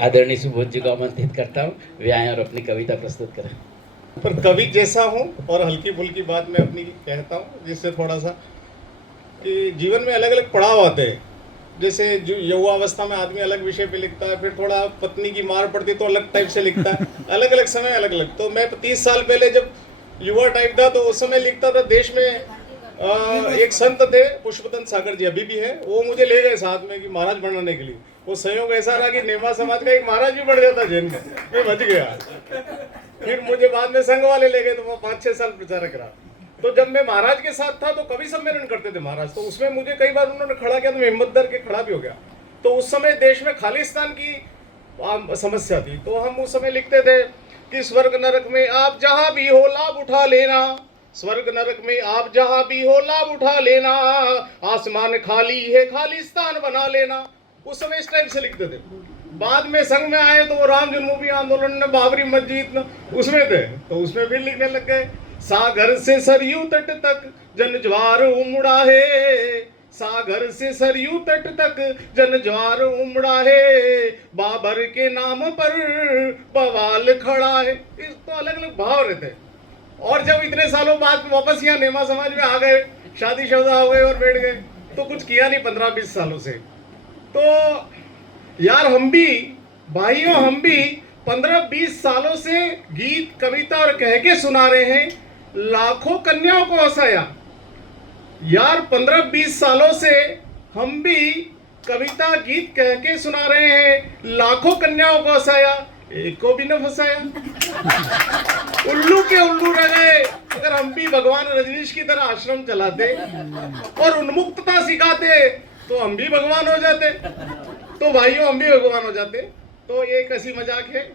आदरणीय सुबोध जी को आमंत्रित करता हूँ, वे आए और अपनी कविता प्रस्तुत करें। पर कवि जैसा हूँ और हल्की फुल्की बात मैं अपनी कहता हूँ, जिससे थोड़ा सा कि जीवन में अलग अलग पड़ाव आते हैं। जैसे जो युवावस्था में आदमी अलग विषय पे लिखता है, फिर थोड़ा पत्नी की मार पड़ती तो अलग टाइप से लिखता है, अलग अलग समय अलग अलग। तो मैं 30 साल पहले जब युवा टाइप था तो उस समय लिखता था। देश में एक संत थे पुष्पतन सागर जी, अभी भी है, वो मुझे ले गए साथ में कि महाराज बनाने के लिए। वो संयोग ऐसा रहा कि नेमा समाज का एक महाराज भी बढ़ जाता जैन में, मैं बच गया। फिर मुझे बाद में संघ वाले ले गए तो वो 5-6 साल प्रचारक रहा। तो जब मैं महाराज के साथ था तो कवि सम्मेलन करते थे महाराज, तो उसमें मुझे कई बार उन्होंने खड़ा किया तो मैं हिम्मत करके खड़ा भी हो गया। तो उस समय देश में खालिस्तान की समस्या थी, तो हम उस समय लिखते थे कि स्वर्ग नरक में आप जहां भी हो लाभ उठा लेना, स्वर्ग नरक में आप जहां भी हो लाभ उठा लेना, आसमान खाली है खालिस्तान बना लेना। उस समय इस टाइप से लिखते थे। बाद में संघ में आए तो वो राम जन्मभूमि आंदोलन ने बाबरी मस्जिद उसमें थे, तो उसमें फिर लिखने लग गए। सागर से सरयू तट तक जन ज्वार उमड़ा है, सागर से सरयू तट तक जन ज्वार उमड़ा है, बाबर के नाम पर बवाल खड़ा है। इस तो अलग अलग भाव रहते हैं। और जब इतने सालों बाद वापस यहाँ नेमा समाज में आ गए, शादीशुदा हो गए और बैठ गए, तो कुछ किया नहीं 15-20 सालों से। तो यार हम भी भाइयों, हम भी 15-20 सालों से गीत कविता और कह के सुना रहे हैं, लाखों कन्याओं को हंसाया। यार 15-20 सालों से हम भी कविता गीत कह के सुना रहे हैं, लाखों कन्याओं को हंसाया, एक को भी न फंसाया। उल्लू के उल्लू रह गए। अगर हम भी भगवान रजनीश की तरह आश्रम चलाते और उन्मुक्तता सिखाते तो हम भी भगवान हो जाते। तो भाइयों हम भी भगवान हो जाते। तो ये एक हंसी मजाक है।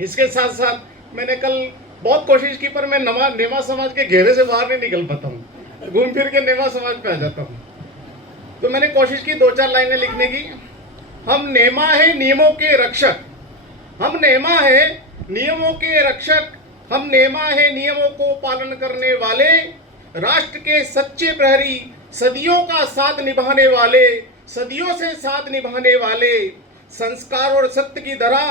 इसके साथ साथ मैंने कल बहुत कोशिश की, पर मैं नेमा समाज के घेरे से बाहर नहीं निकल पाता हूँ, घूम फिर के नेमा समाज पे आ जाता हूँ। तो मैंने कोशिश की 2-4 लाइनें लिखने की। हम नेमा है नियमों के रक्षक, हम नेमा है नियमों के रक्षक, हम नेमा है नियमों को पालन करने वाले, राष्ट्र के सच्चे प्रहरी, सदियों का साथ निभाने वाले, सदियों से साथ निभाने वाले, संस्कार और सत्य की धरा,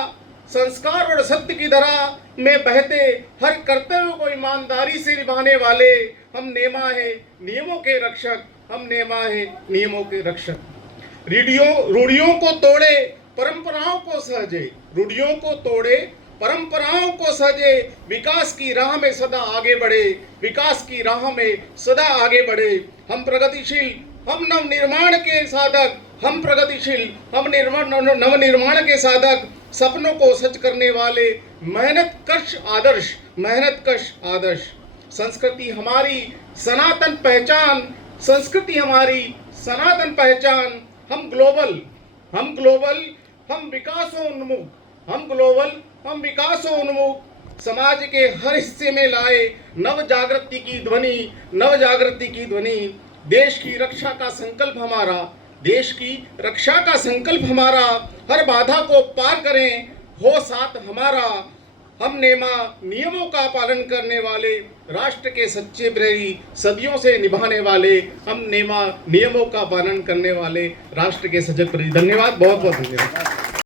संस्कार और सत्य की धरा में बहते हर कर्तव्य को ईमानदारी से निभाने वाले, हम नेमा है नियमों के रक्षक, हम नेमा है नियमों के रक्षक। रूढ़ियों को तोड़े परंपराओं को सहे, रूढ़ियों को तोड़े परंपराओं को सजे, विकास की राह में सदा आगे बढ़े, विकास की राह में सदा आगे बढ़े। हम प्रगतिशील, हम नवनिर्माण के साधक, हम प्रगतिशील, हम नवनिर्माण के साधक, सपनों को सच करने वाले, मेहनत कश आदर्श, मेहनत कश आदर्श। संस्कृति हमारी सनातन पहचान, संस्कृति हमारी सनातन पहचान। हम ग्लोबल, हम ग्लोबल, हम विकासोन्मुख, हम ग्लोबल, हम विकासोन्मुख समाज के हर हिस्से में लाए नव जागृति की ध्वनि, नव जागृति की ध्वनि। देश की रक्षा का संकल्प हमारा, देश की रक्षा का संकल्प हमारा, हर बाधा को पार करें हो साथ हमारा। हम नेमा नियमों का पालन करने वाले, राष्ट्र के सच्चे प्रहरी, सदियों से निभाने वाले, हम नेमा नियमों का पालन करने वाले, राष्ट्र के सजग प्रहरी। धन्यवाद, बहुत बहुत धन्यवाद।